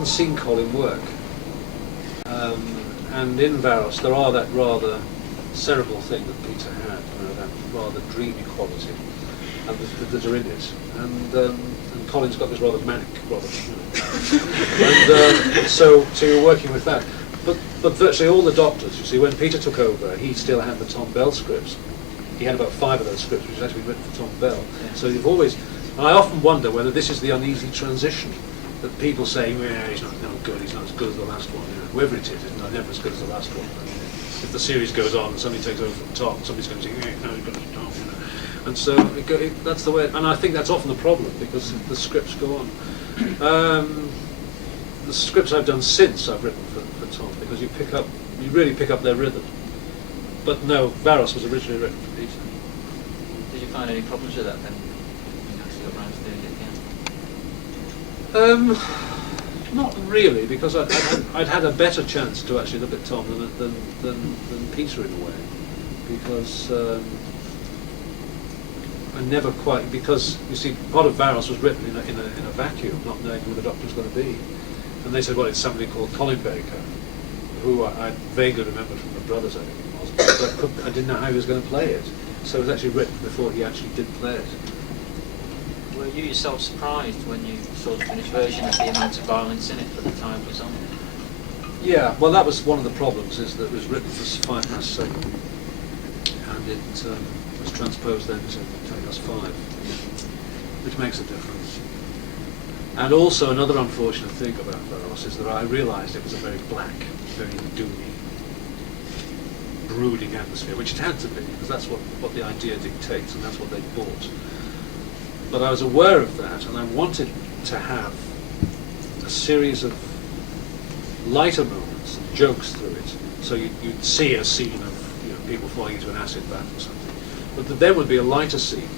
hadn't seen Colin work. And in Varos there are that rather cerebral thing that Peter had, you know, that rather dreamy quality, and that are in it. And Colin's got this rather manic quality. And so you're working with that. But virtually all the Doctors, you see, when Peter took over, he still had the Tom Bell scripts. He had about 5 of those scripts, which had actually written for Tom Bell. Yeah. So you've always, and I often wonder whether this is the uneasy transition, that people say, well, he's not good, he's not as good as the last one. You know, whoever it is never as good as the last one. I mean, if the series goes on and somebody takes over from Tom, somebody's going to say, no, he's got to Tom, you know. And so that's the way, and I think that's often the problem, because the scripts go on. The scripts I've done since I've written for Tom, because you really pick up their rhythm. But no, Varos was originally written for Peter. Did you find any problems with that then? You actually got around to doing it again? Not really, because I'd had a better chance to actually look at Tom than Peter in a way, because I never quite, because you see, part of Varos was written in a vacuum, not knowing who the Doctor was going to be. And they said, well, it's somebody called Colin Baker, who I vaguely remembered from the Brothers, I think it was, but I didn't know how he was going to play it. So it was actually written before he actually did play it. Were you yourself surprised when you saw the finished version of the amount of violence in it that the time was on? Yeah, well, that was one of the problems, is that it was written for 7:05, and it was transposed then to 5:10, which makes a difference. And also another unfortunate thing about Varos is that I realised it was a very black, very doomy, brooding atmosphere, which it had to be, because that's what the idea dictates, and that's what they bought. But I was aware of that, and I wanted to have a series of lighter moments and jokes through it. So you'd see a scene of people falling into an acid bath or something, but there would be a lighter scene.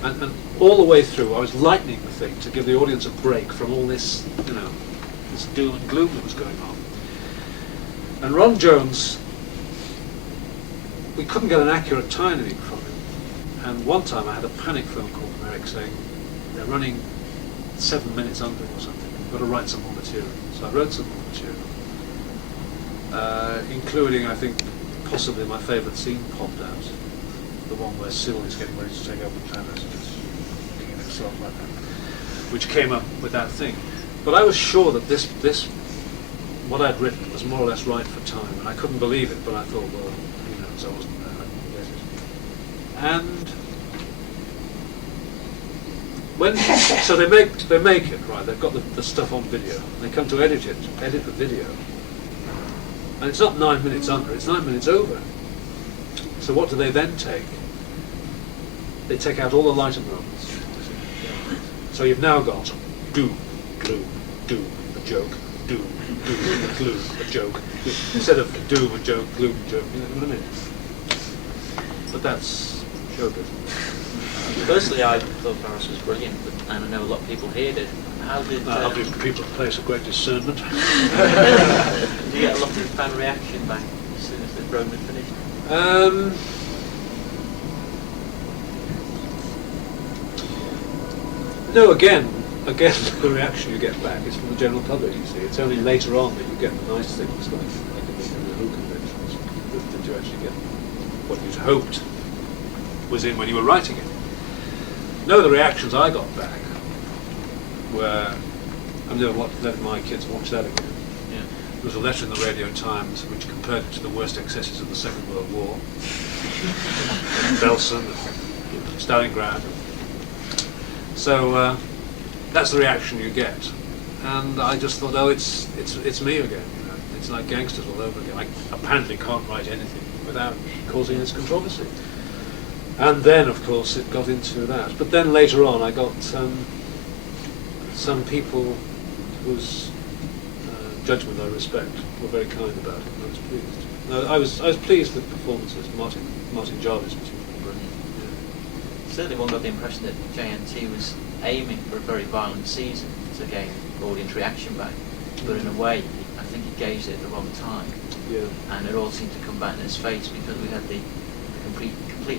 And all the way through, I was lightening the thing to give the audience a break from all this, this doom and gloom that was going on. And Ron Jones, we couldn't get an accurate timing from him. And one time I had a panic phone call from Eric saying, they're running 7 minutes under or something. We've got to write some more material. So I wrote some more material, including, I think, possibly my favourite scene popped out. The one where Sybil is getting ready to take over the planet and just looking at himself like that, which came up with that thing. But I was sure that this what I'd written was more or less right for time, and I couldn't believe it, but I thought, well, so I wasn't there, I didn't get it. And so they make it, right, they've got the stuff on video, and they come to edit the video, and it's not 9 minutes under, it's 9 minutes over. So what do they then take? They take out all the lighter moments. So you've now got doom, gloom, a joke, doom, gloom, a joke, instead of doom, a joke, gloom, a joke, you know what I mean? But that's showbiz. Personally, I thought Varos was brilliant, and I know a lot of people hated it. How did... people place a great discernment. Did you get a lot of fan reaction back as soon as the program had finished? No, again, the reaction you get back is from the general public, you see. It's only later on that you get the nice things, like in the Who conventions, that you actually get what you'd hoped was in when you were writing it. No, the reactions I got back were, I've never let my kids watch that again. Yeah. There was a letter in the Radio Times which compared it to the worst excesses of the Second World War. Belsen, Stalingrad. So that's the reaction you get. And I just thought, oh, it's me again. It's like Gangsters all over again. I apparently can't write anything without causing this controversy. And then, of course, it got into that. But then later on, I got some people whose judgment I respect were very kind about it, and I was pleased. No, I was pleased with the performances. Martin Jarvis was brilliant. Yeah. Certainly one got the impression that JNT was aiming for a very violent season to gain audience reaction back, but in a way, I think he gauged it at the wrong time. Yeah. And it all seemed to come back in his face because we had the complete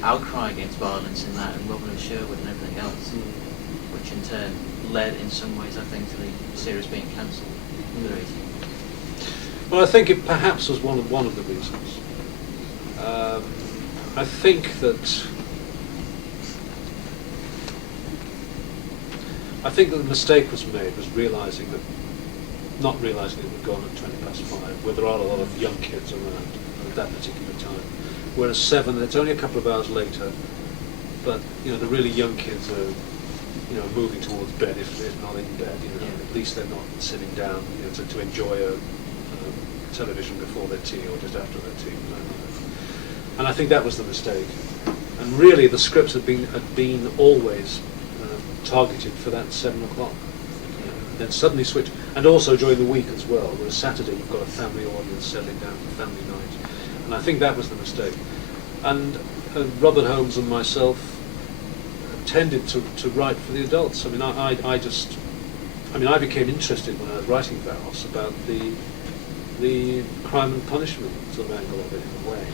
outcry against violence in that, and Robin and Sherwood and everything else, which in turn led in some ways, I think, to the series being cancelled. Well, I think it perhaps was one of the reasons. I think that the mistake was made was not realising it would go on at 5:20, where there are a lot of young kids around at that particular time. Whereas 7, it's only a couple of hours later, but you know the really young kids are moving towards bed, if not in bed. At least they're not sitting down to enjoy a television before their tea or just after their tea. And I think that was the mistake. And really, the scripts had been always targeted for that 7 o'clock. Then suddenly switch, and also during the week as well. Whereas Saturday you've got a family audience settling down for family night, and I think that was the mistake. And Robert Holmes and myself tended to write for the adults. I mean, I became interested when I was writing Varos about the crime and punishment sort of angle of it in a way.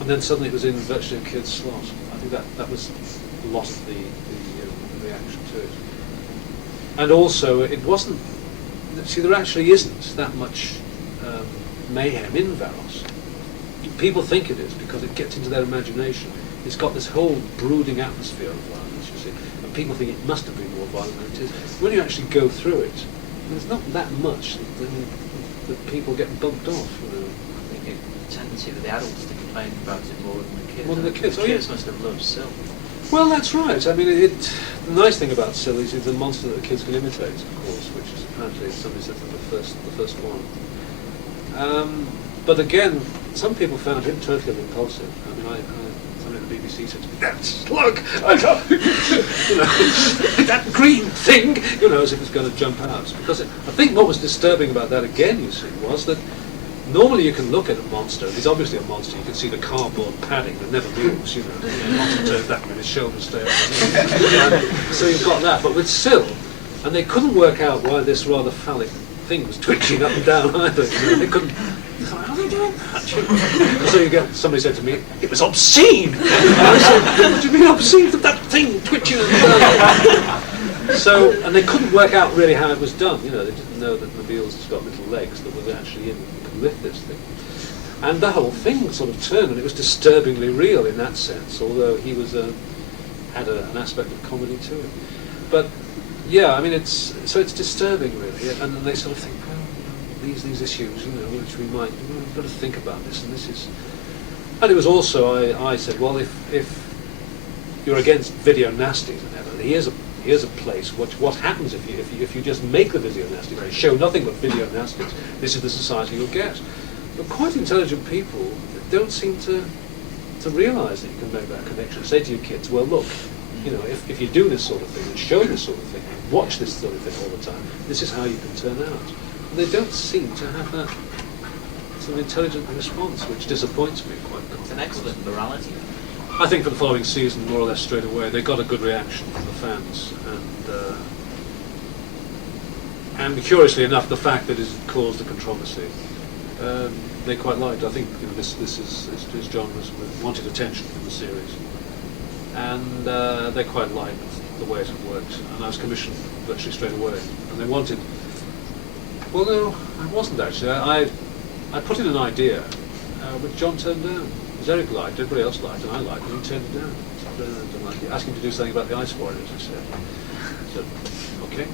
And then suddenly it was in virtually a kid's slot. I think that was a lot of the reaction to it. And also, it wasn't. See, there actually isn't that much mayhem in Varos. People think it is because it gets into their imagination. It's got this whole brooding atmosphere of violence, you see, and people think it must have been more violent than it is. When you actually go through it, there's not that much that people get bumped off. I think a tendency for the adults to complain about it more than the kids. More than the kids. The kids must have loved Sil. Well, that's right. I mean, the nice thing about Sil is it's a monster that the kids can imitate, of course, which is apparently, somebody said, the first one. But again, some people found him totally repulsive. I mean, somebody at the BBC said to me, "That slug! That green thing!" As if it's going to jump out. Because I think what was disturbing about that again, you see, was that normally you can look at a monster, and he's obviously a monster, you can see the cardboard padding that never moves, The monster turns that way, his shoulders stay up. So you've got that. But with Sil, and they couldn't work out why this rather phallic thing was twitching up and down either. They couldn't. How are they doing that? So somebody said to me, "It was obscene." And I said, "What do you mean obscene? That thing twitching up and down." So, and they couldn't work out really how it was done. They didn't know that Nabil's got little legs that were actually could lift this thing. And the whole thing sort of turned, and it was disturbingly real in that sense. Although he had an aspect of comedy to it. But yeah, I mean, it's disturbing really, and then they sort of think, well, these issues, which we've got to think about this, and this is. And it was also I said, well, if you're against video nasties and everything, here's a place. What happens if you just make the video nasties and show nothing but video nasties? This is the society you'll get. But quite intelligent people don't seem to realise that you can make that connection. Say to your kids, well, look, if you do this sort of thing and show this sort of thing and watch this sort of thing all the time, this is how you can turn out. And they don't seem to have that sort of intelligent response, which disappoints me quite. It's an excellent morality. I think for the following season, more or less straight away, they got a good reaction from the fans, and curiously enough, the fact that it caused a controversy, they quite liked. I think this is John wanted attention from the series, and they quite liked the way it had worked. And I was commissioned virtually straight away, and they wanted. Well, no, I wasn't actually. I put in an idea, which John turned down. Because Eric liked, everybody else liked, and I liked, and he turned it down. So asked him to do something about the Ice Warriors, I said, okay.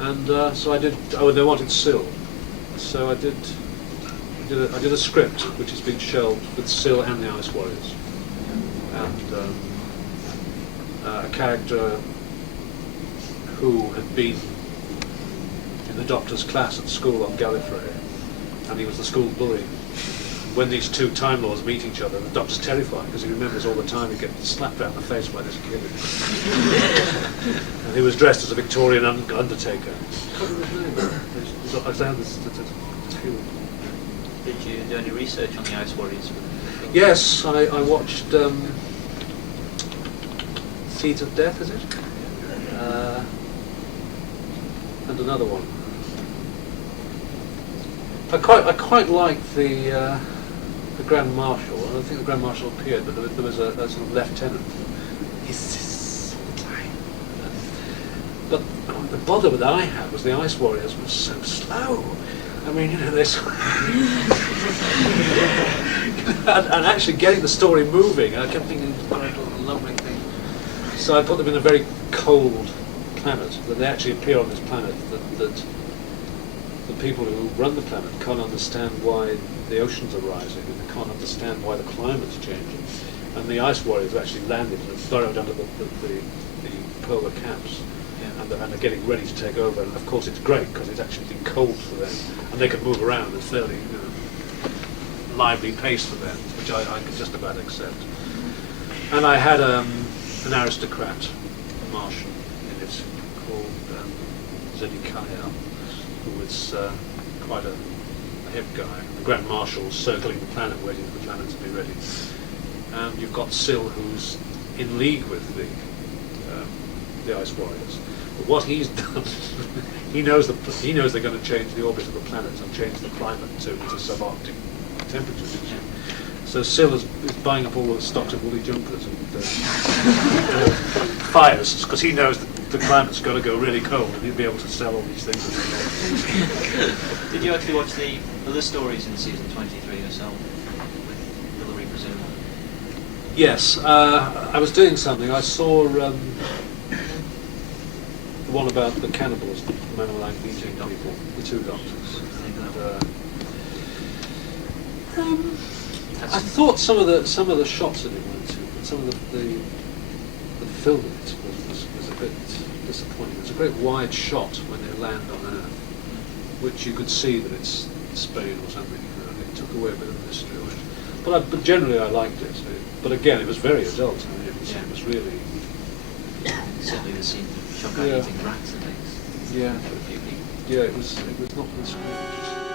And so I did. Oh, they wanted Sil, so I did a script which has been shelved with Sil and the Ice Warriors, and a character who had been in the Doctor's class at school on Gallifrey, and he was the school bully. When these two Time Lords meet each other, the Doctor's terrified because he remembers all the time he gets slapped round the face by this kid. And he was dressed as a Victorian undertaker. I can't remember his name. Did you do any research on the Ice Warriors? Yes, I watched Seeds of Death, is it? And another one. I quite liked the Grand Marshal. I don't think the Grand Marshal appeared, but there was a sort of lieutenant. the bother that I had was the Ice Warriors were so slow. I mean, you know, and actually getting the story moving, I kept thinking, great, lovely thing. So I put them in a very cold planet, that they actually appear on this planet, that the people who run the planet can't understand why the oceans are rising, and they can't understand why the climate's changing. And the Ice Warriors actually landed and burrowed under the polar caps, and they're getting ready to take over. And of course it's great because it's actually been cold for them, and they can move around at a fairly lively pace for them, which I could just about accept. And I had an aristocrat, a Martian, in it called Zedekiah, who was quite a hip guy. The Grand Marshal circling the planet, waiting for the planet to be ready. And you've got Syl, who's in league with the Ice Warriors. But what he's done, he knows they're going to change the orbit of the planet and change the climate to subarctic temperatures. So Syl is buying up all the stocks of woolly jumpers and fires, because he knows that the climate's going to go really cold, and he'll be able to sell all these things. Did you actually watch the other stories in season 23 yourself, with Hillary Presume? Yes, I was doing something. I saw the one about the cannibals, the men who like eating people, the two doctors. I thought some of the shots that it went to, but some of the film in it was a bit disappointing. There's a great wide shot when they land on Earth, which you could see that it's Spain or something. It took away a bit of the mystery. But generally I liked it. But again, it was very adult. I mean, it was really. Certainly the scene of Shocker eating rats and things. Yeah. For a few people. Yeah, it was not this great.